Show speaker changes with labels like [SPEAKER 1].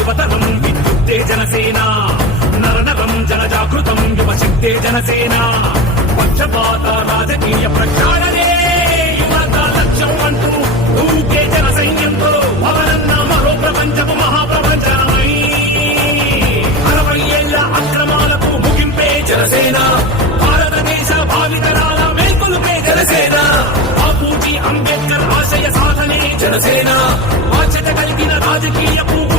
[SPEAKER 1] యువతరం విద్యుత్తే జనసేన. యువ జనసేన పక్షపాత రాజకీయ ప్రక్షాళనే యువత లక్ష్యం అంటూ ఊకే జన సైన్యంతో అవరన్న మరో ప్రపంచము మహాప్రపంచమై. అరవై ఏళ్ళ అక్రమాలకు ముగింపే జనసేన భారతదేశ భావితరాల మేల్కొలుపే జనసేన బాపూజీ అంబేద్కర్ ఆశయ సాధనే జనసేన. బాధ్యత కలిగిన రాజకీయపు ఉద్రేకమే